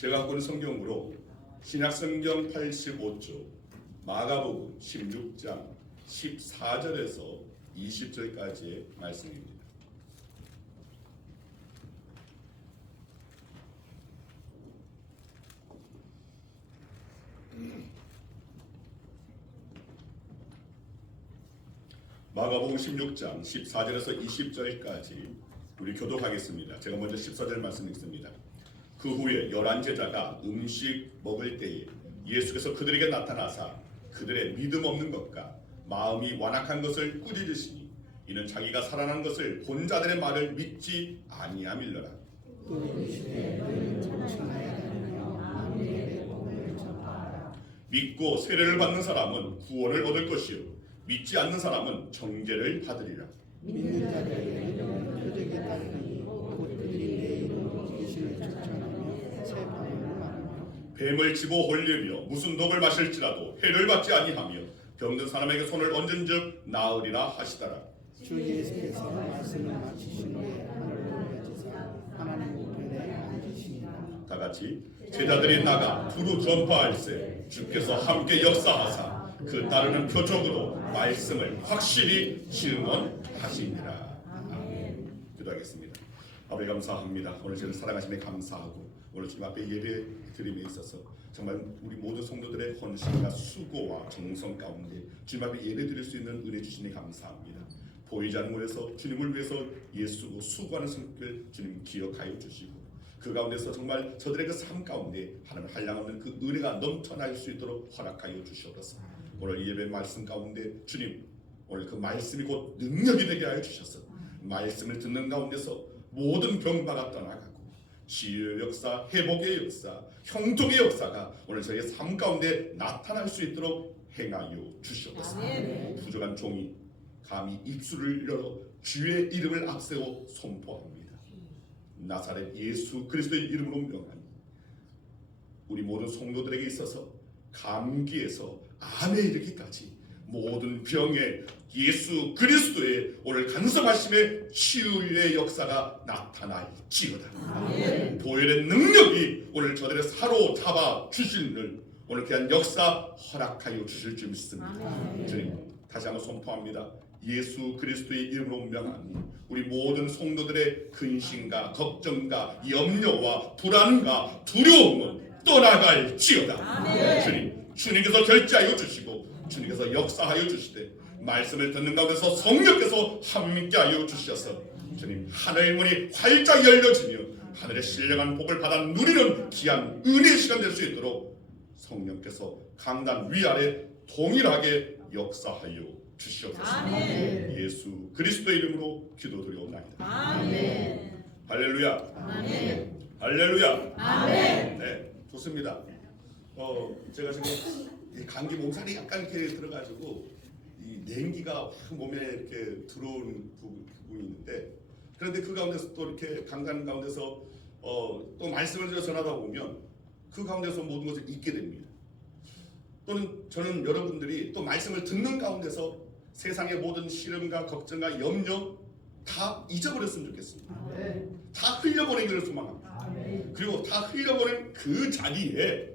제가 갖고 있는 성경으로 신약성경 85쪽 마가복음 16장 14절에서 20절까지의 말씀입니다. 마가복음 16장 14절에서 20절까지 우리 교독하겠습니다. 제가 먼저 14절 말씀 읽습니다. 그 후에 11 제자가 음식 먹을 때에 예수께서 그들에게 나타나사 그들의 믿음 없는 것과 마음이 완악한 것을 꾸짖으시니 이는 자기가 살아난 것을 본 자들의 말을 믿지 아니함일러라. 믿고 세례를 받는 사람은 구원을 얻을 것이요 믿지 않는 사람은 정죄를 받으리라. 믿는 자들에게 표적이 따르니 그들이 내 이름으로 귀신을 쫓아내며 새 방언을 말하며 뱀을 집어 홀리며 무슨 독을 마실지라도 해를 받지 아니하며 병든 사람에게 손을 얹은즉 나으리라 하시더라. 주 예수께서 말씀을 마치신 후에 하늘로 올려지사 하나님 우편에 앉으시니라. 다 같이 제자들이 나가 두루 전파할세 주께서 함께 역사하사 그 따르는 표적으로 말씀을 확실히 증언하시니라. 아멘. 기도하겠습니다. 아버지 감사합니다. 오늘 저를 사랑하심에 감사하고 오늘 주님 앞에 예배 드림에 있어서 정말 우리 모든 성도들의 헌신과 수고와 정성 가운데 주님 앞에 예배 드릴 수 있는 은혜 주시니 감사합니다. 보이지 않는 곳에서 주님을 위해서 예수고 수고하는 성격을 주님 기억하여 주시고 그 가운데서 정말 저들의 그 삶 가운데 하나님 한량없는 그 은혜가 넘쳐날 수 있도록 허락하여 주시옵소서. 오늘 예배 말씀 가운데 주님 오늘 그 말씀이 곧 능력이 되게 하여 주셔서 말씀을 듣는 가운데서 모든 병마가 떠나가고 치유의 역사, 회복의 역사, 형통의 역사가 오늘 저희의 삶 가운데 나타날 수 있도록 행하여 주시옵소서. 부족한 종이 감히 입술을 열어 주의 이름을 앞세워 선포합니다. 나사렛 예수 그리스도의 이름으로 명하니 우리 모든 성도들에게 있어서 감기에서 암에 이르기까지 모든 병에 예수 그리스도의 오늘 간섭하심의 치유의 역사가 나타날지어다. 보혈의 능력이 오늘 저들의 사로잡아 주시는 오늘 귀한 역사 허락하여 주실 줄 믿습니다. 주님 다시 한번 선포합니다. 예수 그리스도의 이름으로 명하니 우리 모든 성도들의 근심과 걱정과 염려와 불안과 두려움은 떠나갈지어다. 주님께서 결제하여 주시고 주님께서 역사하여 주시되 말씀을 듣는 가운데서 성령께서 함께 하여 주셔서 주님 하늘 문이 활짝 열려지며 하늘의 신령한 복을 받아 누리는 귀한 은혜의 시간 될 수 있도록 성령께서 강단 위아래 동일하게 역사하여 주시옵소서. 예수 그리스도의 이름으로 기도드리옵나이다. 아멘. 할렐루야. 아멘. 할렐루야. 아멘. 네, 좋습니다. 제가 지금 이 감기 몸살이 약간 이렇게 들어가지고 이 냉기가 확 몸에 이렇게 들어오는 부분이 있는데 그런데 그 가운데서 또 이렇게 강간 가운데서 또 말씀을 전하다 보면 그 가운데서 모든 것을 잊게 됩니다. 또는 저는 여러분들이 또 말씀을 듣는 가운데서 세상의 모든 시름과 걱정과 염려 다 잊어버렸으면 좋겠습니다. 다 흘려보내기를 소망합니다. 그리고 다 흘려보낸 그 자리에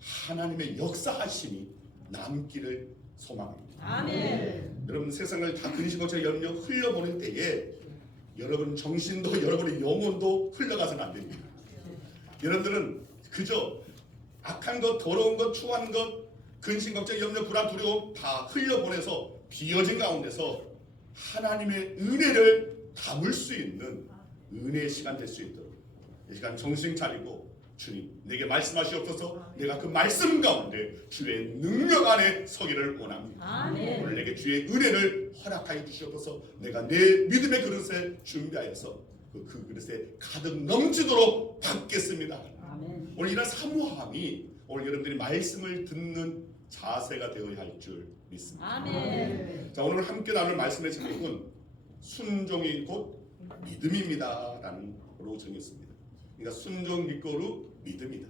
하나님의 역사하심이 남기를 소망합니다. 아멘. 여러분 세상을 다 근심과 염려 흘려보낼 때에 여러분 정신도 여러분의 영혼도 흘러가서는 안 됩니다. 여러분들은 그저 악한 것, 더러운 것, 추한 것, 근심, 걱정, 염려, 불안, 두려움 다 흘려보내서 비어진 가운데서 하나님의 은혜를 담을 수 있는 은혜의 시간 될 수 있도록 이 시간 정신 차리고 주님 내게 말씀하시옵소서. 내가 그 말씀 가운데 주의 능력 안에 서기를 원합니다. 아멘. 오늘 내게 주의 은혜를 허락하여 주시옵소서. 내가 내 믿음의 그릇에 준비하여서 그 그릇에 가득 넘치도록 받겠습니다. 아멘. 오늘 이런 사모함이 오늘 여러분들이 말씀을 듣는 자세가 되어야 할 줄 믿습니다. 아멘. 자, 오늘 함께 나눌 말씀의 제목은 순종이 곧 믿음입니다 라는 거로 정했습니다. 그러니까 순종 믿고로 믿음이다.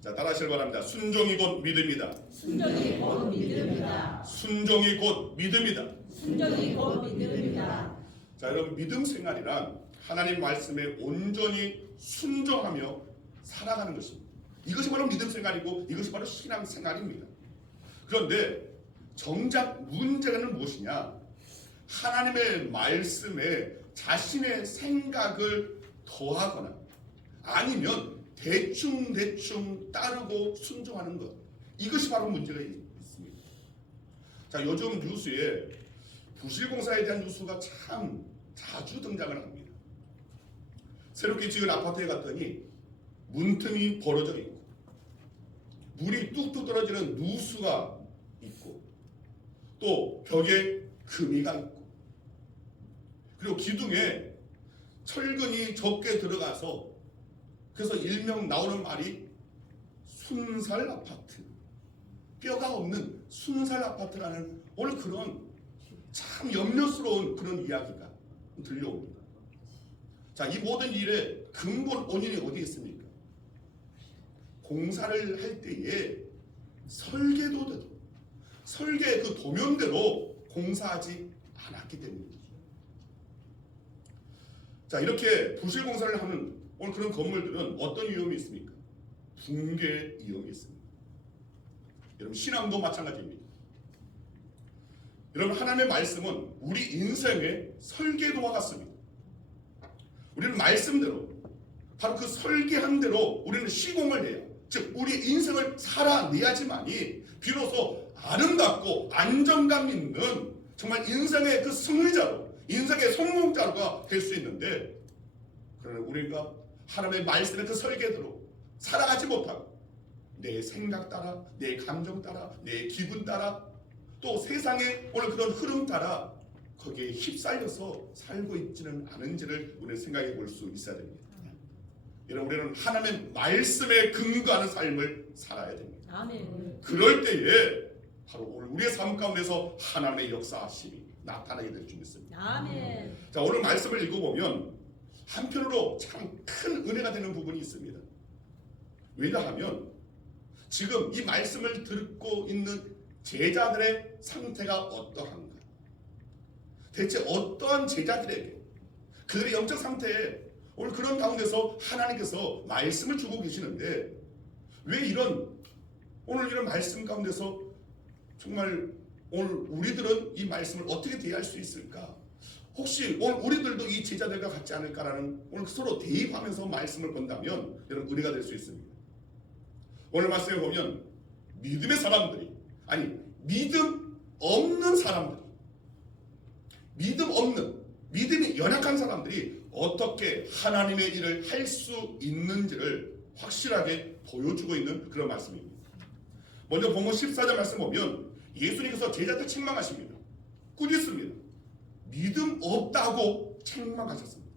자, 따라하시길 바랍니다. 순종이 곧 믿음이다. 순종이 곧 믿음이다. 순종이 곧 믿음이다. 순종이 곧 믿음이다. 자, 여러분 믿음 생활이란 하나님 말씀에 온전히 순종하며 살아가는 것입니다. 이것이 바로 믿음 생활이고 이것이 바로 신앙 생활입니다. 그런데 정작 문제는 무엇이냐? 하나님의 말씀에 자신의 생각을 더하거나 아니면 대충 따르고 순종하는 것, 이것이 바로 문제가 있습니다. 자, 요즘 뉴스에 부실공사에 대한 뉴스가 참 자주 등장을 합니다. 새롭게 지은 아파트에 갔더니 문틈이 벌어져 있고 물이 뚝뚝 떨어지는 누수가 있고 또 벽에 금이가 있고 그리고 기둥에 철근이 적게 들어가서 그래서 일명 나오는 말이 순살 아파트, 뼈가 없는 순살 아파트라는 오늘 그런 참 염려스러운 그런 이야기가 들려옵니다. 자, 이 모든 일의 근본 원인이 어디에 있습니까? 공사를 할 때에 설계도대로 설계 그 도면대로 공사하지 않았기 때문입니다. 자, 이렇게 부실 공사를 하는 오늘 그런 건물들은 어떤 위험이 있습니까? 붕괴 위험이 있습니다. 여러분, 신앙도 마찬가지입니다. 여러분, 하나님의 말씀은 우리 인생의 설계도와 같습니다. 우리는 말씀대로 바로 그 설계한 대로 우리는 시공을 해요. 즉 우리 인생을 살아내야지만이 비로소 아름답고 안정감 있는 정말 인생의 그 승리자로, 인생의 성공자가 될 수 있는데, 그러나 우리가 하나님의 말씀의 그 설계대로 살아가지 못하고 내 생각 따라, 내 감정 따라, 내 기분 따라, 또 세상의 오늘 그런 흐름 따라 거기에 휩쓸려서 살고 있지는 않은지를 우리는 생각해 볼 수 있어야 됩니다. 여러분, 우리는 하나님의 말씀에 근거하는 삶을 살아야 됩니다. 아멘. 그럴 때에 바로 오늘 우리의 삶 가운데서 하나님의 역사하심이 나타나게 될 줄 믿습니다. 아멘. 자, 오늘 말씀을 읽어보면 한편으로 참 큰 은혜가 되는 부분이 있습니다. 왜냐하면 지금 이 말씀을 듣고 있는 제자들의 상태가 어떠한가? 대체 어떠한 제자들에게 그들의 영적 상태에 오늘 그런 가운데서 하나님께서 말씀을 주고 계시는데 왜 오늘 이런 말씀 가운데서 정말 오늘 우리들은 이 말씀을 어떻게 대할 수 있을까? 혹시 오늘 우리들도 이 제자들과 같지 않을까라는 오늘 서로 대입하면서 말씀을 본다면 여러분 은혜가 될 수 있습니다. 오늘 말씀에 보면 믿음의 사람들이 아니 믿음 없는 사람들이 믿음이 연약한 사람들이 어떻게 하나님의 일을 할 수 있는지를 확실하게 보여주고 있는 그런 말씀입니다. 먼저 본문 14절 말씀 보면 예수님께서 제자들 책망하십니다. 꾸짖습니다. 믿음 없다고 책망하셨습니다.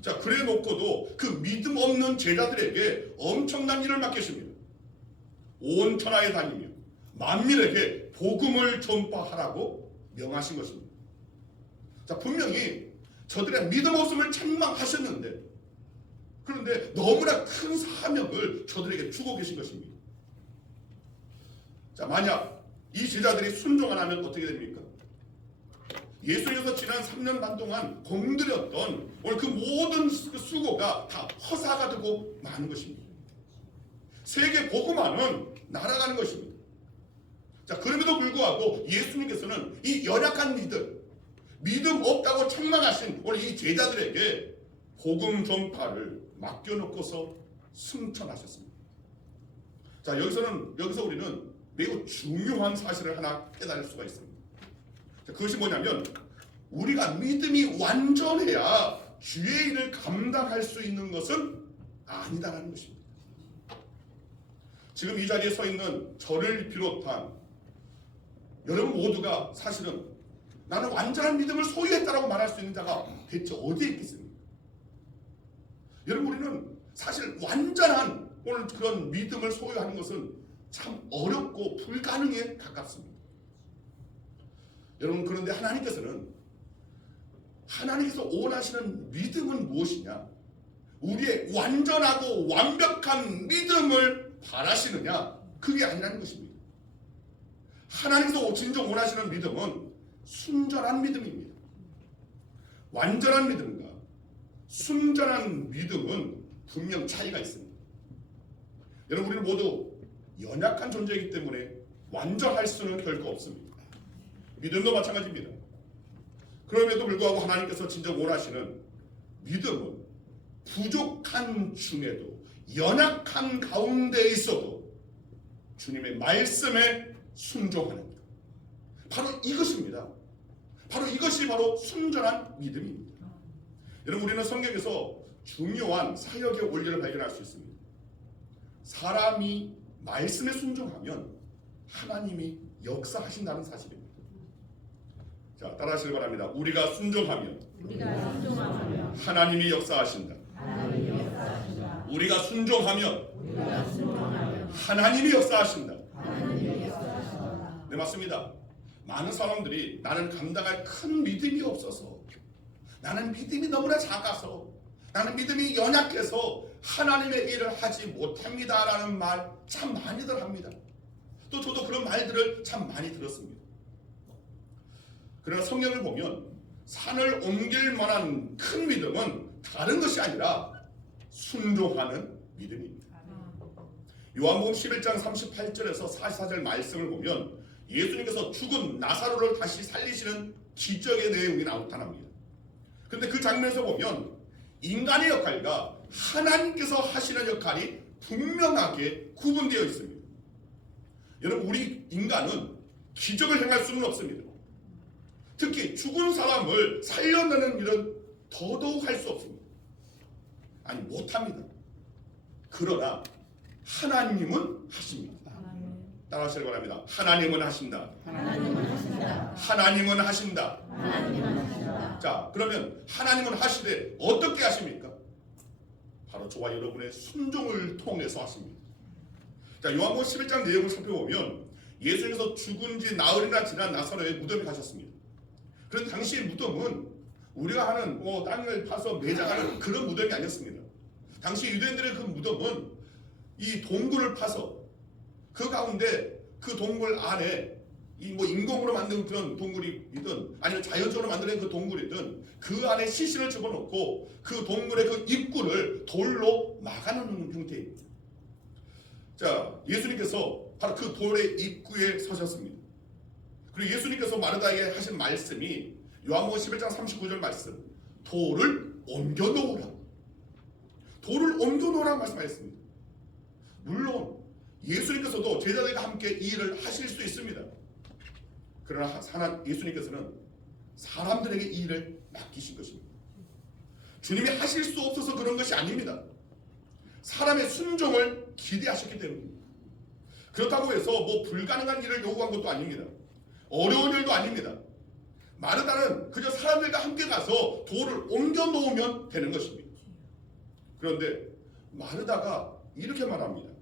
자, 그래 놓고도 그 믿음 없는 제자들에게 엄청난 일을 맡기십니다. 온 천하에 다니며 만민에게 복음을 전파하라고 명하신 것입니다. 자, 분명히 저들의 믿음 없음을 책망하셨는데 그런데 너무나 큰 사명을 저들에게 주고 계신 것입니다. 자, 만약 이 제자들이 순종 안 하면 어떻게 됩니까? 예수님께서 지난 3년 반 동안 공들였던 오늘 그 모든 수고가 다 허사가 되고 마는 것입니다. 세계 복음화는 날아가는 것입니다. 자, 그럼에도 불구하고 예수님께서는 이 연약한 믿음 없다고 책망하신 오늘 이 제자들에게 복음 전파를 맡겨놓고서 승천하셨습니다. 자, 여기서 우리는 매우 중요한 사실을 하나 깨달을 수가 있습니다. 자, 그것이 뭐냐면 우리가 믿음이 완전해야 주의 일을 감당할 수 있는 것은 아니다라는 것입니다. 지금 이 자리에 서 있는 저를 비롯한 여러분 모두가 사실은 나는 완전한 믿음을 소유했다라고 말할 수 있는 자가 대체 어디에 있겠습니까? 여러분, 우리는 사실 완전한 오늘 그런 믿음을 소유하는 것은 참 어렵고 불가능에 가깝습니다. 여러분, 그런데 하나님께서 원하시는 믿음은 무엇이냐? 우리의 완전하고 완벽한 믿음을 바라시느냐? 그게 아니라는 것입니다. 하나님께서 진정 원하시는 믿음은 순전한 믿음입니다. 완전한 믿음과 순전한 믿음은 분명 차이가 있습니다. 여러분 우리는 모두 연약한 존재이기 때문에 완전할 수는 결코 없습니다. 믿음도 마찬가지입니다. 그럼에도 불구하고 하나님께서 진정 원하시는 믿음은 부족한 중에도 연약한 가운데 있어도 주님의 말씀에 순종하는 것. 바로 이것입니다. 바로 이것이 바로 순전한 믿음입니다. 여러분 우리는 성경에서 중요한 사역의 원리를 발견할 수 있습니다. 사람이 말씀에 순종하면 하나님이 역사하신다는 사실입니다. 자, 따라하시기 바랍니다. 우리가 순종하면 하나님이 역사하신다. 우리가 순종하면 하나님이 역사하신다. 네, 맞습니다. 많은 사람들이 나는 감당할 큰 믿음이 없어서, 나는 믿음이 너무나 작아서, 나는 믿음이 연약해서 하나님의 일을 하지 못합니다라는 말 참 많이들 합니다. 또 저도 그런 말들을 참 많이 들었습니다. 그러나 성경을 보면 산을 옮길 만한 큰 믿음은 다른 것이 아니라 순종하는 믿음입니다. 요한복음 11장 38절에서 44절 말씀을 보면 예수님께서 죽은 나사로를 다시 살리시는 기적의 내용이 나타납니다. 그런데 그 장면에서 보면 인간의 역할과 하나님께서 하시는 역할이 분명하게 구분되어 있습니다. 여러분 우리 인간은 기적을 행할 수는 없습니다. 특히 죽은 사람을 살려내는 일은 더더욱 할 수 없습니다. 아니 못합니다. 그러나 하나님은 하십니다. 따라하시기 바랍니다. 하나님은 하신다. 하나님은 하신다. 자, 그러면 하나님은 하시되 어떻게 하십니까? 바로 저와 여러분의 순종을 통해서 하십니다. 자, 요한복음 11장 내용을 살펴보면 예수님께서 죽은 지 나흘이나 지난 나사로의 무덤에 가셨습니다. 그런데 당시의 무덤은 우리가 하는 땅을 파서 매장하는 그런 무덤이 아니었습니다. 당시 유대인들의 그 무덤은 이 동굴을 파서 그 가운데 그 동굴 안에 인공으로 만든 그런 동굴이든 아니면 자연적으로 만드는 그 동굴이든 그 안에 시신을 집어넣고 그 동굴의 그 입구를 돌로 막아놓는 형태입니다. 자, 예수님께서 바로 그 돌의 입구에 서셨습니다. 그리고 예수님께서 마르다에게 하신 말씀이 요한복음 11장 39절 말씀, 돌을 옮겨 놓으라. 돌을 옮겨 놓으라고 말씀하셨습니다. 물론 예수님께서도 제자들과 함께 이 일을 하실 수 있습니다. 그러나 예수님께서는 사람들에게 이 일을 맡기신 것입니다. 주님이 하실 수 없어서 그런 것이 아닙니다. 사람의 순종을 기대하셨기 때문입니다. 그렇다고 해서 불가능한 일을 요구한 것도 아닙니다. 어려운 일도 아닙니다. 마르다는 그저 사람들과 함께 가서 돌을 옮겨 놓으면 되는 것입니다. 그런데 마르다가 이렇게 말합니다.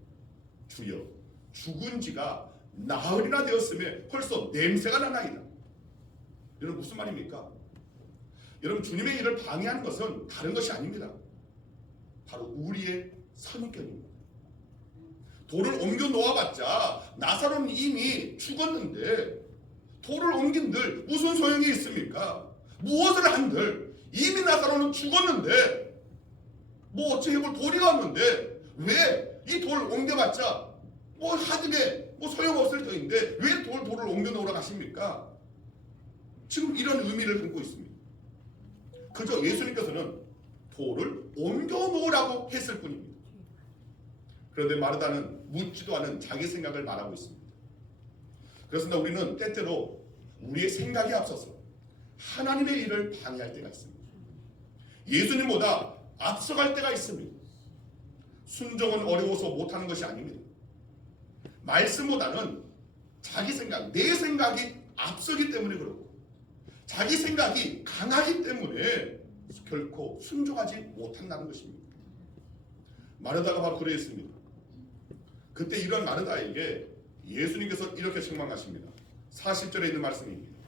주여, 죽은 지가 나흘이나 되었으면 벌써 냄새가 나나이다. 여러분 무슨 말입니까? 여러분 주님의 일을 방해하는 것은 다른 것이 아닙니다. 바로 우리의 선입견입니다. 돌을 옮겨 놓아봤자 나사로는 이미 죽었는데 돌을 옮긴들 무슨 소용이 있습니까? 무엇을 한들 이미 나사로는 죽었는데 어찌 해볼 도리가 없는데 왜 이 돌을 옮겨봤자 하등에 소용없을 터인데 왜 돌을 옮겨 놓으러 가십니까? 지금 이런 의미를 담고 있습니다. 그저 예수님께서는 돌을 옮겨 놓으라고 했을 뿐입니다. 그런데 마르다는 묻지도 않은 자기 생각을 말하고 있습니다. 그렇습니다. 우리는 때때로 우리의 생각에 앞서서 하나님의 일을 방해할 때가 있습니다. 예수님보다 앞서갈 때가 있습니다. 순종은 어려워서 못하는 것이 아닙니다. 말씀보다는 자기 생각, 내 생각이 앞서기 때문에 그렇고 자기 생각이 강하기 때문에 결코 순종하지 못한다는 것입니다. 마르다가 바로 그랬습니다. 그때 이런 마르다에게 예수님께서 이렇게 책망하십니다. 40절에 있는 말씀입니다.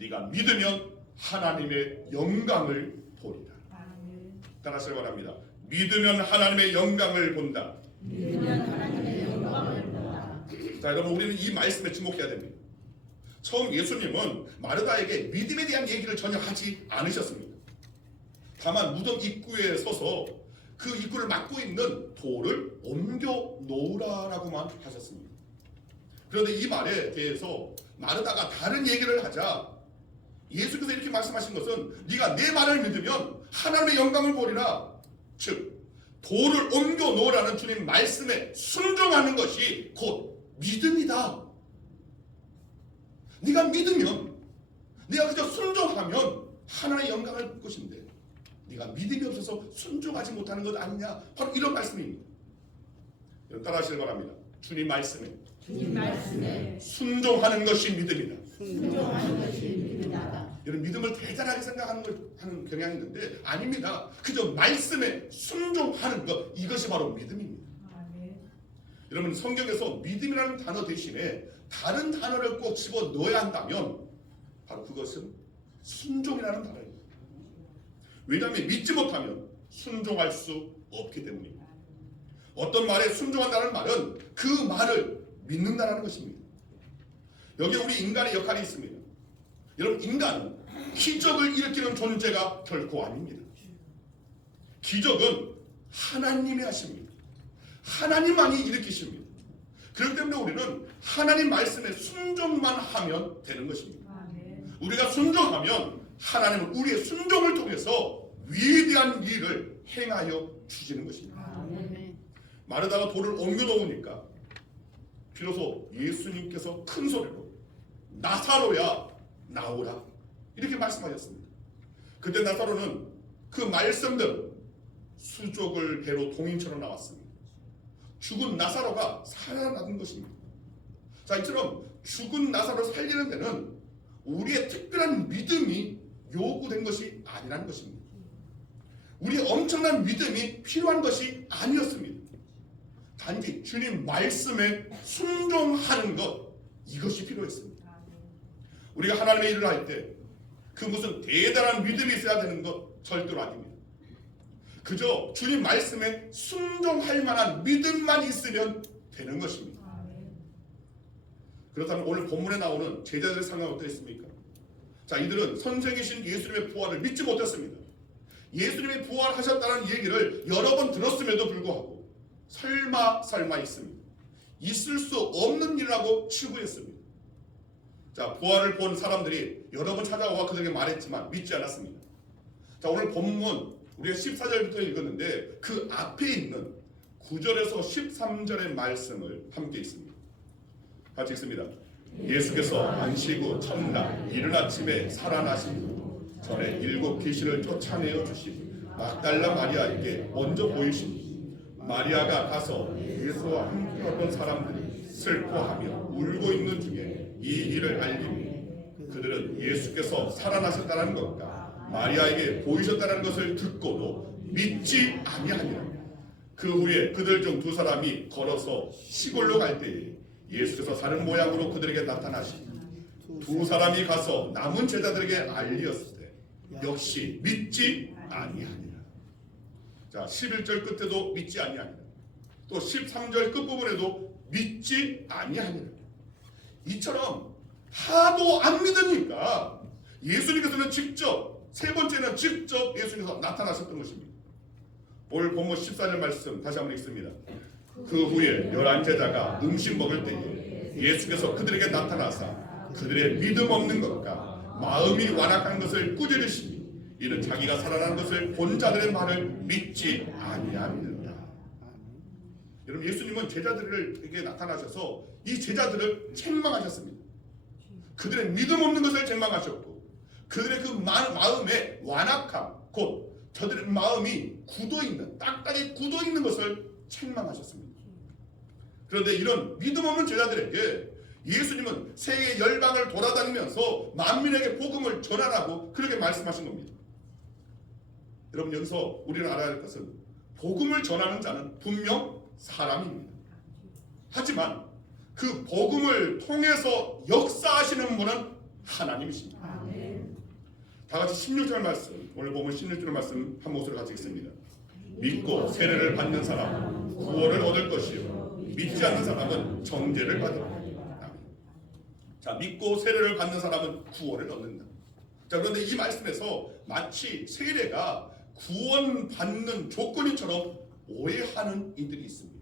네가 믿으면 하나님의 영광을 보리라. 따라하시기 바랍니다. 믿으면 하나님의 영광을 본다. 믿으면 하나님의 영광을 본다. 자, 여러분 우리는 이 말씀에 주목해야 됩니다. 처음 예수님은 마르다에게 믿음에 대한 얘기를 전혀 하지 않으셨습니다. 다만 무덤 입구에 서서 그 입구를 막고 있는 돌을 옮겨 놓으라라고만 하셨습니다. 그런데 이 말에 대해서 마르다가 다른 얘기를 하자 예수께서 이렇게 말씀하신 것은 네가 내 말을 믿으면 하나님의 영광을 보리라. 즉 돌을 옮겨 놓으라는 주님 말씀에 순종하는 것이 곧 믿음이다. 네가 믿으면, 네가 그저 순종하면 하나님의 영광을 볼 것인데 네가 믿음이 없어서 순종하지 못하는 것 아니냐. 바로 이런 말씀입니다. 여러분 따라하시길 바랍니다. 주님 말씀에 순종하는 것이 믿음이다. 순종하는 것이 믿음이다. 여러분 믿음을 대단하게 생각하는 경향이 있는데 아닙니다. 그저 말씀에 순종하는 것, 이것이 바로 믿음입니다. 여러분 성경에서 믿음이라는 단어 대신에 다른 단어를 꼭 집어 넣어야 한다면 바로 그것은 순종이라는 단어입니다. 왜냐하면 믿지 못하면 순종할 수 없기 때문입니다. 어떤 말에 순종한다는 말은 그 말을 믿는다는 것입니다. 여기에 우리 인간의 역할이 있습니다. 여러분 인간은 기적을 일으키는 존재가 결코 아닙니다. 기적은 하나님이 하십니다. 하나님만이 일으키십니다. 그렇기 때문에 우리는 하나님 말씀에 순종만 하면 되는 것입니다. 우리가 순종하면 하나님은 우리의 순종을 통해서 위대한 일을 행하여 주시는 것입니다. 마르다가 돌을 옮겨 놓으니까 비로소 예수님께서 큰 소리로 나사로야 나오라 이렇게 말씀하셨습니다. 그때 나사로는 그 말씀대로 수족을 배로 동인처럼 나왔습니다. 죽은 나사로가 살아나는 것입니다. 자, 이처럼 죽은 나사로를 살리는 데는 우리의 특별한 믿음이 요구된 것이 아니라는 것입니다. 우리의 엄청난 믿음이 필요한 것이 아니었습니다. 단지 주님 말씀에 순종하는 것, 이것이 필요했습니다. 우리가 하나님의 일을 할 때 그 무슨 대단한 믿음이 있어야 되는 것 절대로 아닙니다. 그저 주님 말씀에 순종할 만한 믿음만 있으면 되는 것입니다. 그렇다면 오늘 본문에 나오는 제자들의 상황은 어떠했습니까? 자, 이들은 선생이신 예수님의 부활을 믿지 못했습니다. 예수님이 부활하셨다는 얘기를 여러 번 들었음에도 불구하고 설마 있습니다. 있을 수 없는 일이라고 치부했습니다. 자, 부활을 본 사람들이 여러 번 찾아와 그들에게 말했지만 믿지 않았습니다. 자, 오늘 본문 우리가 14절부터 읽었는데 그 앞에 있는 9절에서 13절의 말씀을 함께 있습니다. 같이 읽습니다. 예수께서 안식 후 첫날 이른 아침에 살아나신 후 전에 7 귀신을 쫓아내어 주시고 막달라 마리아에게 먼저 보이시니 마리아가 가서 예수와 함께 왔던 사람들이 슬퍼하며 울고 있는 중에 이 일을 알리니 그들은 예수께서 살아나셨다는 것과 마리아에게 보이셨다는 것을 듣고도 믿지 아니하니라. 그 후에 그들 중 2 사람이 걸어서 시골로 갈 때에 예수께서 다른 모양으로 그들에게 나타나시니 2 사람이 가서 남은 제자들에게 알리었을 때 역시 믿지 아니하니라. 자, 11절 끝에도 믿지 아니하니라. 또 13절 끝부분에도 믿지 아니하니라. 이처럼 하도 안 믿으니까 예수님께서는 직접, 3번째는 직접 예수님께서 나타나셨던 것입니다. 오늘 본문 14절 말씀 다시 한번 읽습니다. 그 후에 11 제자가 음식 먹을 때에 예수께서 그들에게 나타나사 그들의 믿음 없는 것과 마음이 완악한 것을 꾸짖으시니 이는 자기가 살아난 것을 본 자들의 말을 믿지 아니함이니라. 여러분 예수님은 제자들에게 나타나셔서 이 제자들을 책망하셨습니다. 그들의 믿음 없는 것을 책망하셨고 그들의 그 마음의 완악함, 곧 저들의 마음이 굳어있는, 딱딱이 굳어있는 것을 책망하셨습니다. 그런데 이런 믿음 없는 제자들에게 예수님은 세계 열방을 돌아다니면서 만민에게 복음을 전하라고 그렇게 말씀하신 겁니다. 여러분 여기서 우리는 알아야 할 것은 복음을 전하는 자는 분명 사람입니다. 하지만 그 복음을 통해서 역사하시는 분은 하나님이십니다. 다 같이 16절 말씀, 오늘 보면 16절 말씀 한 목소리로 같이 읽습니다. 믿고 세례를 받는 사람은 구원을 얻을 것이요 믿지 않는 사람은 정죄를 받으리라. 자, 믿고 세례를 받는 사람은 구원을 얻는다. 자, 그런데 이 말씀에서 마치 세례가 구원받는 조건인처럼 오해하는 이들이 있습니다.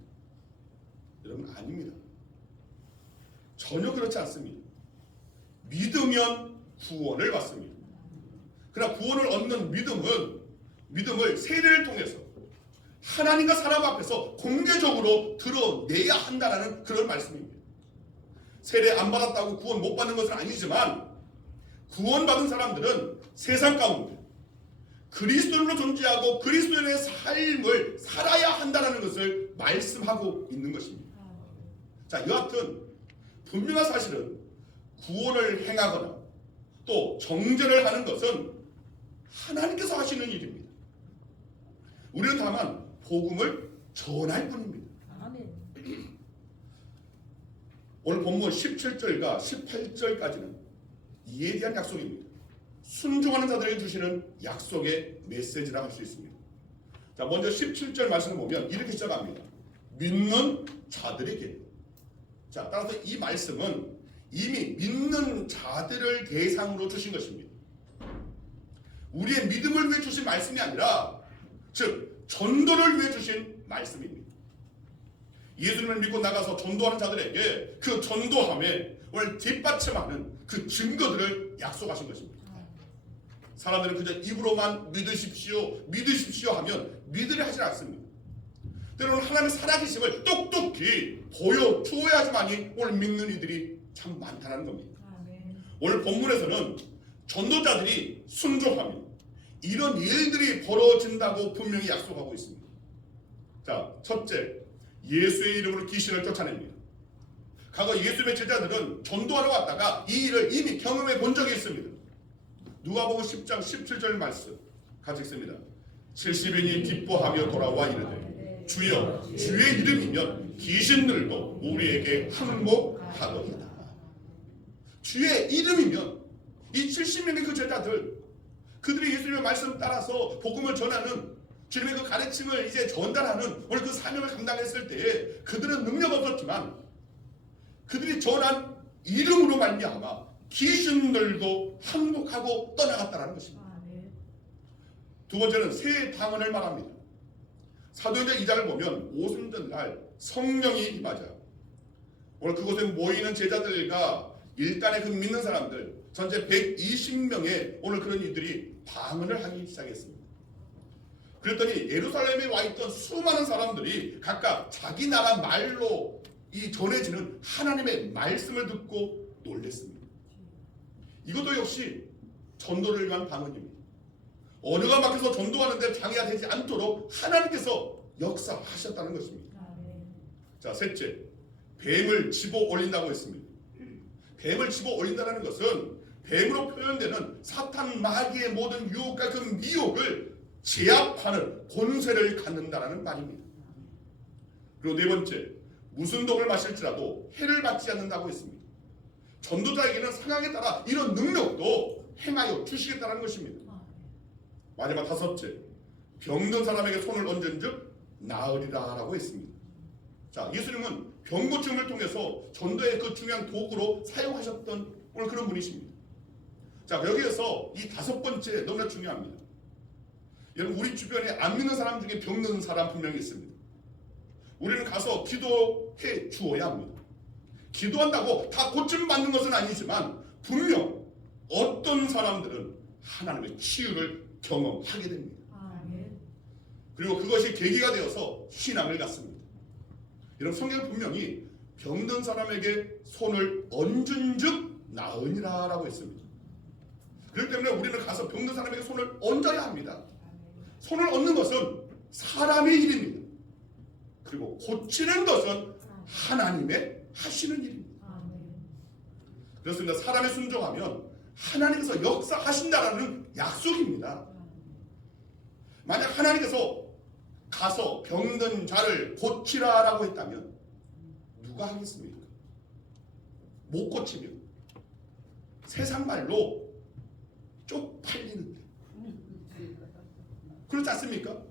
여러분, 아닙니다. 전혀 그렇지 않습니다. 믿으면 구원을 받습니다. 그러나 구원을 얻는 믿음을 세례를 통해서 하나님과 사람 앞에서 공개적으로 드러내야 한다는 그런 말씀입니다. 세례 안 받았다고 구원 못 받는 것은 아니지만 구원받은 사람들은 세상 가운데 그리스도인으로 존재하고 그리스도인의 삶을 살아야 한다는 것을 말씀하고 있는 것입니다. 자, 여하튼 분명한 사실은 구원을 행하거나 또 정죄를 하는 것은 하나님께서 하시는 일입니다. 우리는 다만 복음을 전할 뿐입니다. 오늘 본문 17절과 18절까지는 이에 대한 약속입니다. 순종하는 자들에게 주시는 약속의 메시지라고 할 수 있습니다. 자, 먼저 17절 말씀을 보면 이렇게 시작합니다. 믿는 자들에게. 자, 따라서 이 말씀은 이미 믿는 자들을 대상으로 주신 것입니다. 우리의 믿음을 위해 주신 말씀이 아니라 즉 전도를 위해 주신 말씀입니다. 예수님을 믿고 나가서 전도하는 자들에게 그 전도함에 오늘 뒷받침하는 그 증거들을 약속하신 것입니다. 사람들은 그저 입으로만 믿으십시오 하면 믿으려 하지 않습니다. 때로는 하나님의 살아계심을 똑똑히 보여주어야지만이 오늘 믿는 이들이 참 많다는 겁니다. 오늘 본문에서는 전도자들이 순종하며 이런 일들이 벌어진다고 분명히 약속하고 있습니다. 자, 첫째, 예수의 이름으로 귀신을 쫓아냅니다. 과거 예수님의 제자들은 전도하러 왔다가 이 일을 이미 경험해 본 적이 있습니다. 누가복음 10장 17절 말씀 같이 읽습니다. 70인이 기뻐하며 돌아와 이르되 주여 주의 이름이면 귀신들도 우리에게 항복하더이다. 주의 이름이면 이 70명의 그 제자들, 그들이 예수님의 말씀 따라서 복음을 전하는 주님의 그 가르침을 이제 전달하는 오늘 그 사명을 감당했을 때에 그들은 능력 없었지만 그들이 전한 이름으로 말미암아 귀신들도 항복하고 떠나갔다는 것입니다. 두 번째는 새 방언을 말합니다. 사도행전 2장을 보면 오순절날 성령이 임하자 오늘 그곳에 모이는 제자들과 일단의 그 믿는 사람들 전체 120명의 오늘 그런 이들이 방언을 하기 시작했습니다. 그랬더니 예루살렘에 와 있던 수많은 사람들이 각각 자기 나라 말로 이 전해지는 하나님의 말씀을 듣고 놀랐습니다. 이것도 역시 전도를 위한 방언입니다. 언어가 막혀서 전도하는데 장애가 되지 않도록 하나님께서 역사하셨다는 것입니다. 자, 셋째, 뱀을 집어 올린다고 했습니다. 뱀을 집어 올린다는 것은 뱀으로 표현되는 사탄 마귀의 모든 유혹과 그 미혹을 제압하는 권세를 갖는다는 말입니다. 그리고 네 번째, 무슨 독을 마실지라도 해를 받지 않는다고 했습니다. 전도자에게는 상황에 따라 이런 능력도 행하여 주시겠다는 것입니다. 마지막 다섯째, 병든 사람에게 손을 얹은 즉 나으리라 라고 했습니다. 자, 예수님은 병고침을 통해서 전도의 그 중요한 도구로 사용하셨던 오늘 그런 분이십니다. 자, 여기에서 이 다섯 번째 너무나 중요합니다. 여러분, 우리 주변에 안 믿는 사람 중에 병든 사람 분명히 있습니다. 우리는 가서 기도해 주어야 합니다. 기도한다고 다 고침 받는 것은 아니지만 분명 어떤 사람들은 하나님의 치유를 경험하게 됩니다. 그리고 그것이 계기가 되어서 신앙을 갖습니다. 여러분, 성경은 분명히 병든 사람에게 손을 얹은 즉 나으니라 라고 했습니다. 그렇기 때문에 우리는 가서 병든 사람에게 손을 얹어야 합니다. 손을 얹는 것은 사람의 일입니다. 그리고 고치는 것은 하나님의 하시는 일입니다. 그렇습니다. 사람의 순종하면 하나님께서 역사하신다라는 약속입니다. 만약 하나님께서 가서 병든 자를 고치라라고 했다면 누가 하겠습니까? 못 고치면 세상 말로 쪽팔리는데 그렇지 않습니까?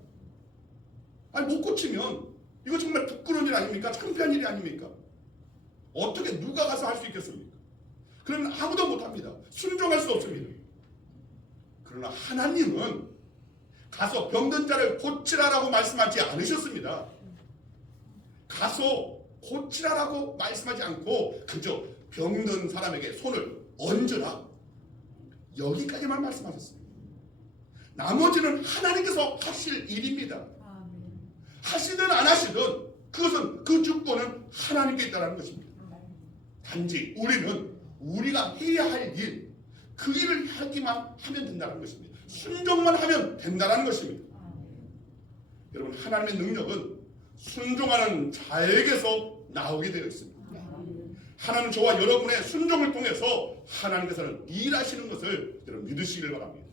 아니, 못 고치면 이거 정말 부끄러운 일 아닙니까? 창피한 일이 아닙니까? 어떻게 누가 가서 할 수 있겠습니까? 그러면 아무도 못합니다. 순종할 수 없습니다. 그러나 하나님은 가서 병든 자를 고치라라고 말씀하지 않으셨습니다. 가서 고치라라고 말씀하지 않고 그저 병든 사람에게 손을 얹으라, 여기까지만 말씀하셨습니다. 나머지는 하나님께서 하실 일입니다. 하시든 안 하시든 그것은 그 주권은 하나님께 있다는 것입니다. 단지 우리는 우리가 해야 할 일, 그 일을 하기만 하면 된다는 것입니다. 순종만 하면 된다는 것입니다. 여러분, 하나님의 능력은 순종하는 자에게서 나오게 되어 있습니다. 하나님 저와 여러분의 순종을 통해서 하나님께서는 일하시는 것을 여러분 믿으시길 바랍니다.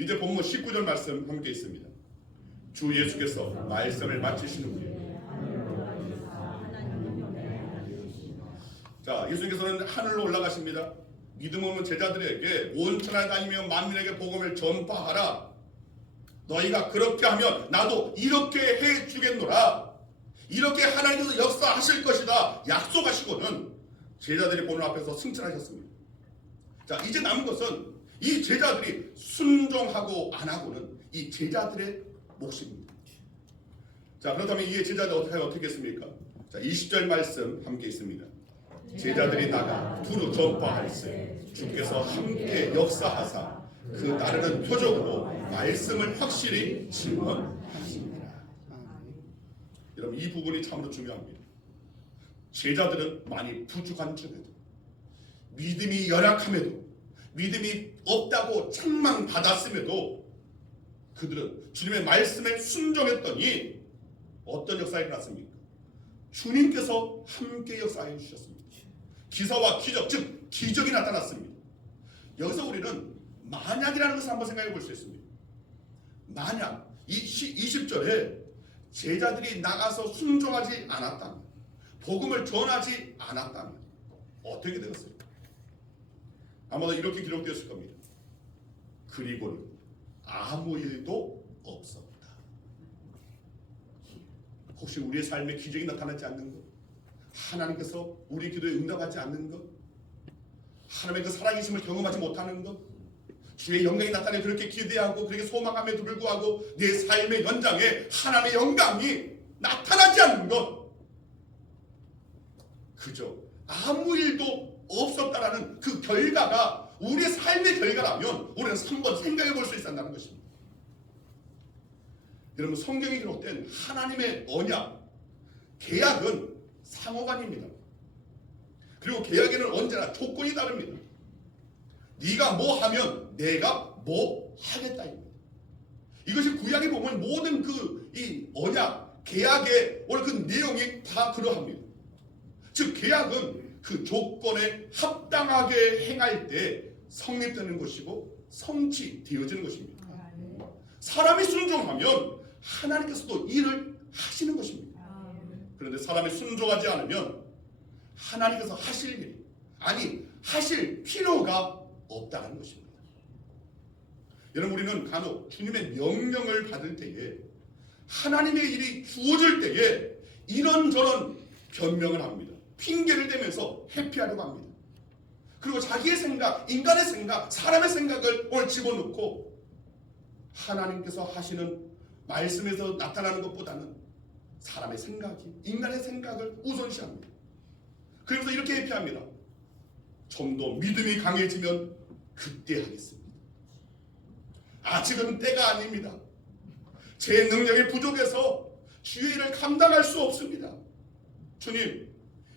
이제 본문 19절 말씀 함께 있습니다. 주 예수께서 말씀을 마치신 후에, 자, 예수님께서는 하늘로 올라가십니다. 믿음 없는 제자들에게 온 천하에 다니며 만민에게 복음을 전파하라. 너희가 그렇게 하면 나도 이렇게 해 주겠노라. 이렇게 하나님께서 역사하실 것이다 약속하시고는 제자들이 보는 앞에서 승천하셨습니다. 자, 이제 남은 것은 이 제자들이 순종하고 안 하고는 이 제자들의 몫입니다. 자, 그렇다면 이 제자들 어떻게 했습니까? 자, 20절 말씀 함께 있습니다. 제자들이 나가 두루 전파할세 주께서 함께 역사하사 그 나르는 표적으로 말씀을 확실히 증언하시니라. 여러분, 이 부분이 참으로 중요합니다. 제자들은 많이 부족한 척에도, 믿음이 열악함에도, 믿음이 없다고 책망받았음에도 그들은 주님의 말씀에 순종했더니 어떤 역사가 일어났습니까? 주님께서 함께 역사해 주셨습니다. 기사와 기적, 즉 기적이 나타났습니다. 여기서 우리는 만약이라는 것을 한번 생각해 볼 수 있습니다. 만약 이 20절에 제자들이 나가서 순종하지 않았다면, 복음을 전하지 않았다면 어떻게 되었을까? 아마도 이렇게 기록되었을 겁니다. 그리고는 아무 일도 없었다. 혹시 우리의 삶에 기적이 나타나지 않는 것, 하나님께서 우리 기도에 응답하지 않는 것, 하나님의 그 살아계심을 경험하지 못하는 것, 주의 영광이 나타내 그렇게 기대하고 그렇게 소망함에도 불구하고 내 삶의 연장에 하나님의 영광이 나타나지 않는 것, 그저 아무 일도 없었다라는 그 결과가 우리의 삶의 결과라면 우리는 한번 생각해 볼 수 있다는 것입니다. 여러분, 성경에 기록된 하나님의 언약, 계약은 상호간입니다. 그리고 계약에는 언제나 조건이 다릅니다. 네가 뭐 하면 내가 뭐 하겠다입니다. 이것이 구약에 보면 모든 이 언약, 계약의 오늘 그 내용이 다 그러합니다. 즉 계약은 그 조건에 합당하게 행할 때 성립되는 것이고 성취되어지는 것입니다. 사람이 순종하면 하나님께서도 일을 하시는 것입니다. 그런데 사람이 순종하지 않으면 하나님께서 하실 일, 아니 하실 필요가 없다는 것입니다. 여러분, 우리는 간혹 주님의 명령을 받을 때에, 하나님의 일이 주어질 때에 이런저런 변명을 합니다. 핑계를 대면서 회피하려고 합니다. 그리고 자기의 생각, 인간의 생각, 사람의 생각을 오늘 집어넣고 하나님께서 하시는 말씀에서 나타나는 것보다는 사람의 생각이, 인간의 생각을 우선시합니다. 그러면서 이렇게 회피합니다. 좀 더 믿음이 강해지면 그때 하겠습니다. 아직은 때가 아닙니다. 제 능력이 부족해서 주의 일을 감당할 수 없습니다. 주님,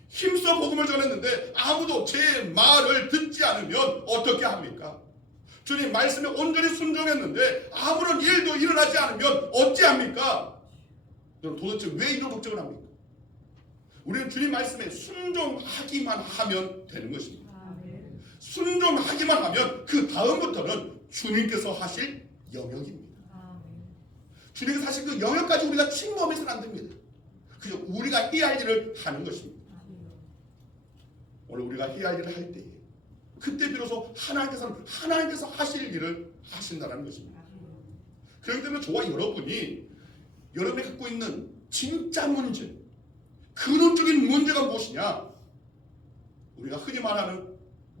힘써 복음을 전했는데 아무도 제 말을 듣지 않으면 어떻게 합니까? 주님, 말씀에 온전히 순종했는데 아무런 일도 일어나지 않으면 어찌합니까? 여러분, 도대체 왜 이런 걱정을 합니까? 우리는 주님 말씀에 순종하기만 하면 되는 것입니다. 순종하기만 하면 그 다음부터는 주님께서 하실 영역입니다. 주님께서 하실 그 영역까지 우리가 침범해서는 안 됩니다. 그저 우리가 해야 할 일을 하는 것입니다. 오늘 우리가 해야 할 일을 할 때에 그때 비로소 하나님께서 하실 일을 하신다는 것입니다. 그렇기 때문에 저와 여러분이 여러분이 갖고 있는 진짜 문제, 근원적인 문제가 무엇이냐? 우리가 흔히 말하는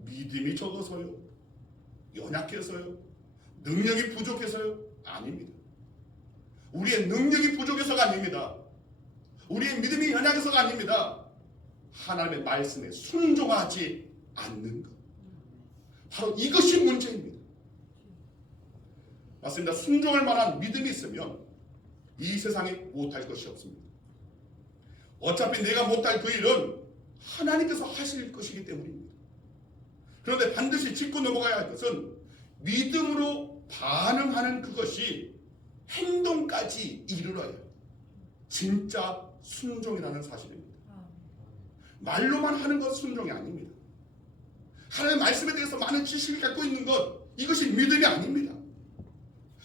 믿음이 적어서요, 연약해서요, 능력이 부족해서요? 아닙니다. 우리의 능력이 부족해서가 아닙니다. 우리의 믿음이 연약해서가 아닙니다. 하나님의 말씀에 순종하지 않는 것. 바로 이것이 문제입니다. 맞습니다. 순종할 만한 믿음이 있으면 이 세상에 못할 것이 없습니다. 어차피 내가 못할 그 일은 하나님께서 하실 것이기 때문입니다. 그런데 반드시 짚고 넘어가야 할 것은 믿음으로 반응하는 그것이 행동까지 이르러야 진짜 순종이라는 사실입니다. 말로만 하는 것 순종이 아닙니다. 하나님의 말씀에 대해서 많은 지식을 갖고 있는 것, 이것이 믿음이 아닙니다.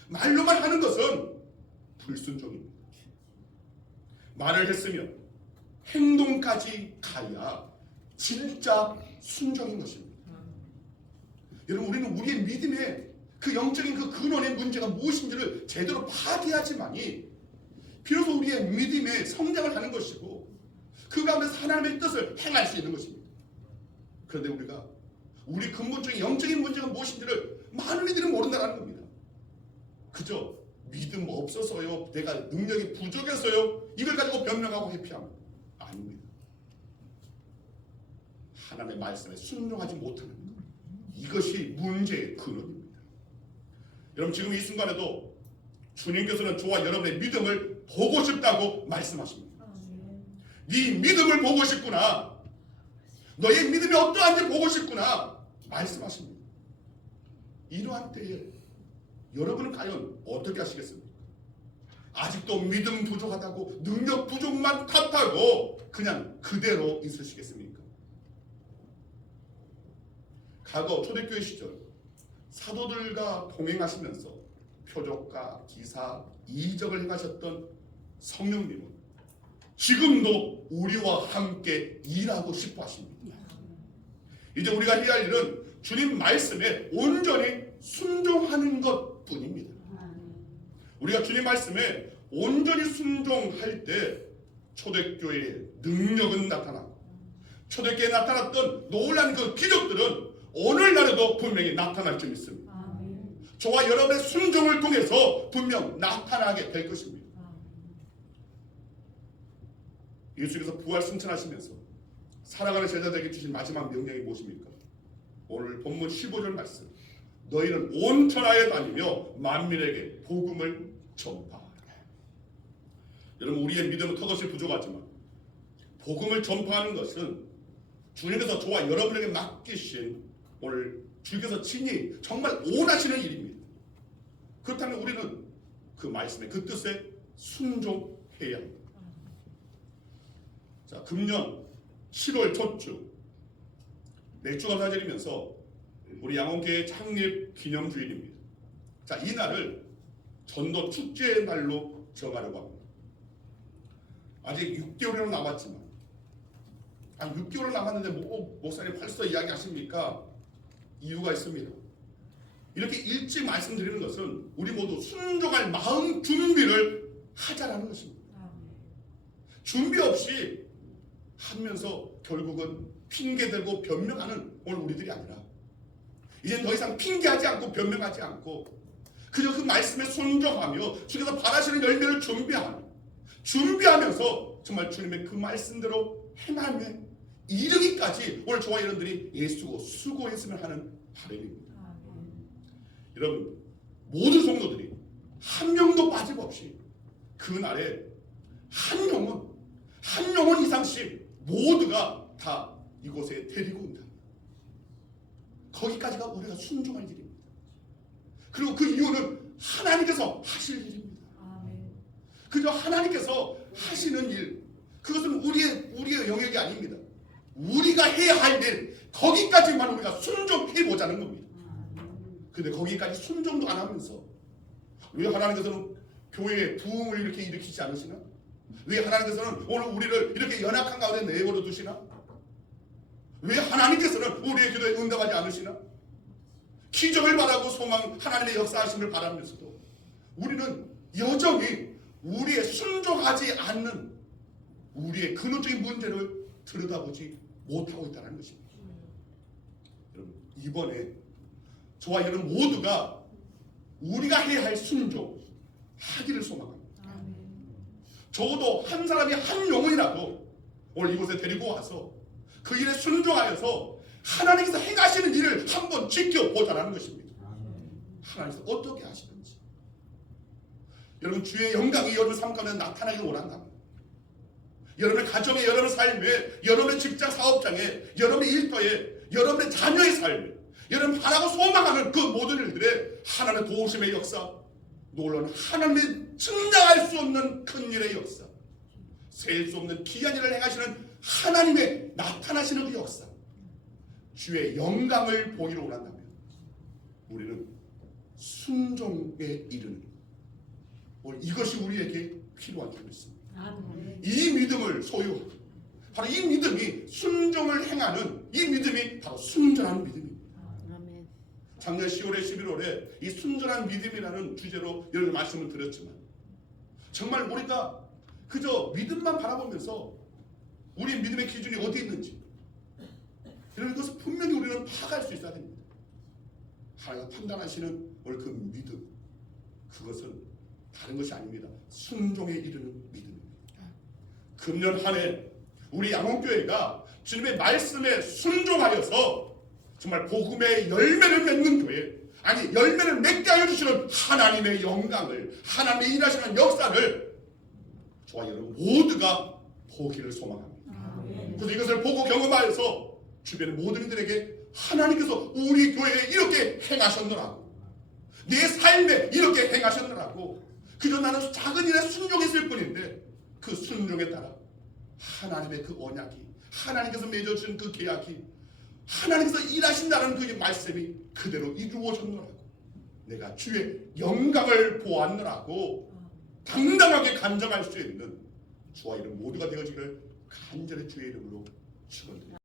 말로만 하는 것은 불순종입니다. 말을 했으면 행동까지 가야 진짜 순종인 것입니다. 여러분, 우리는 우리의 믿음의 그 영적인 그 근원의 문제가 무엇인지를 제대로 파악해야지만이 비로소 우리의 믿음의 성장을 하는 것이고 그 가운데서 하나님의 뜻을 행할 수 있는 것입니다. 그런데 우리가 우리 근본적인 영적인 문제가 무엇인지를 많은 이들은 모른다는 겁니다. 그저 믿음 없어서요, 내가 능력이 부족해서요, 이걸 가지고 변명하고 회피하면 아닙니다. 하나님의 말씀에 순종하지 못하는 것, 이것이 문제의 근원입니다. 여러분, 지금 이 순간에도 주님께서는 저와 여러분의 믿음을 보고 싶다고 말씀하십니다. 네 믿음을 보고 싶구나, 너의 믿음이 어떠한지 보고 싶구나 말씀하십니다. 이러한 때에 여러분은 과연 어떻게 하시겠습니까? 아직도 믿음 부족하다고 능력 부족만 탓하고 그냥 그대로 있으시겠습니까? 과거 초대교회 시절 사도들과 동행하시면서 표적과 기사, 이적을 행하셨던 성령님은 지금도 우리와 함께 일하고 싶어 하십니다. 이제 우리가 해야 할 일은 주님 말씀에 온전히 순종하는 것뿐입니다. 우리가 주님 말씀에 온전히 순종할 때 초대교회의 능력은 나타나고 초대교회에 나타났던 놀라운 그 기적들은 오늘날에도 분명히 나타날 줄 믿습니다. 저와 여러분의 순종을 통해서 분명 나타나게 될 것입니다. 예수께서 부활 승천하시면서 살아가는 제자들에게 주신 마지막 명령이 무엇입니까? 오늘 본문 15절 말씀, 너희는 온 천하에 다니며 만민에게 복음을 전파하라. 여러분, 우리의 믿음은 턱없이 부족하지만 복음을 전파하는 것은 주님께서 저와 여러분에게 맡기신, 오늘 주께서 친히 정말 원하시는 일입니다. 그렇다면 우리는 그 말씀에, 그 뜻에 순종해야 합니다. 자, 금년 7월 첫주 맥주감사절이면서 우리 양원교회 창립 기념주일입니다. 자, 이 날을 전도 축제의 날로 정하려고 합니다. 아직 6개월이나 남았지만, 6개월 남았는데 목사님 벌써 이야기하십니까? 이유가 있습니다. 이렇게 일찍 말씀드리는 것은 우리 모두 순종할 마음 준비를 하자라는 것입니다. 준비 없이 하면서 결국은 핑계대고 변명하는 오늘 우리들이 아니라, 이제 더 이상 핑계하지 않고 변명하지 않고 그저 그 말씀에 순종하며 주께서 바라시는 열매를 준비하면서 정말 주님의 그 말씀대로 행하며 이르기까지 오늘 저와 여러분들이 예수고 수고했으면 하는 바람입니다. 여러분, 모든 성도들이 한 명도 빠짐없이 그날에 한 영혼 이상씩 모두가 다 이곳에 데리고 온다. 거기까지가 우리가 순종할 일입니다. 그리고 그 이유는 하나님께서 하실 일입니다. 그저 하나님께서 하시는 일, 그것은 우리의 영역이 아닙니다. 우리가 해야 할 일, 거기까지만 우리가 순종해보자는 겁니다. 근데 거기까지 순종도 안 하면서 왜 하나님께서는 교회에 부흥을 이렇게 일으키지 않으시나? 왜 하나님께서는 오늘 우리를 이렇게 연약한 가운데 내버려 두시나? 왜 하나님께서는 우리의 기도에 응답하지 않으시나? 기적을 바라고 소망, 하나님의 역사하심을 바라면서도 우리는 여전히 우리의 순종하지 않는 우리의 근원적인 문제를 들여다보지 못하고 있다는 것입니다. 여러분, 이번에 저와 여러분 모두가 우리가 해야 할 순종 하기를 소망합니다. 적어도 한 사람이 한 영혼이라도 오늘 이곳에 데리고 와서 그 일에 순종하여서 하나님께서 행하시는 일을 한번 지켜보자라는 것입니다. 하나님께서 어떻게 하시는지. 여러분, 주의 영광이 여러분 삶 가운데 나타나기를 원한다면, 여러분의 가정에, 여러분의 삶에, 여러분의 직장 사업장에, 여러분의 일터에, 여러분의 자녀의 삶에, 여러분 바라고 소망하는 그 모든 일들에 하나님의 도우심의 역사, 놀라운 하나님의 증량할 수 없는 큰 일의 역사, 셀 수 없는 귀한 일을 행하시는 하나님의 나타나시는 그 역사, 주의 영광을 보기로 원한다면 우리는 순종에 이르는 오늘 이것이 우리에게 필요한 줄 믿습니다. 이 믿음을 소유하고 바로 이 믿음이 순종을 행하는 이 믿음이 바로 순전한 믿음입니다. 작년 10월에 11월에 이 순전한 믿음이라는 주제로 여러 말씀을 드렸지만 정말 우리가 그저 믿음만 바라보면서 우리 믿음의 기준이 어디 있는지 이런 것을 분명히 우리는 파악할 수 있어야 됩니다. 하나님가 판단하시는 오늘 그 믿음, 그것은 다른 것이 아닙니다. 순종에 이르는 믿음입니다. 금년 한 해 우리 양원교회가 주님의 말씀에 순종하여서 정말 복음의 열매를 맺는 교회, 아니 열매를 맺게 하여 주시는 하나님의 영광을, 하나님의 일하시는 역사를 저와 여러분 모두가 보기를 소망합니다. 그래서 이것을 보고 경험하여서 주변의 모든 이들에게 하나님께서 우리 교회에 이렇게 행하셨노라고, 내 삶에 이렇게 행하셨노라고, 그저 나는 작은 일에 순종했을 뿐인데 그 순종에 따라 하나님의 그 언약이, 하나님께서 맺어준 그 계약이, 하나님께서 일하신다는 그 말씀이 그대로 이루어졌노라고, 내가 주의 영광을 보았노라고 당당하게 간증할 수 있는 저와 이런 모두가 되어지기를 간절히 주의 이름으로 축원드립니다.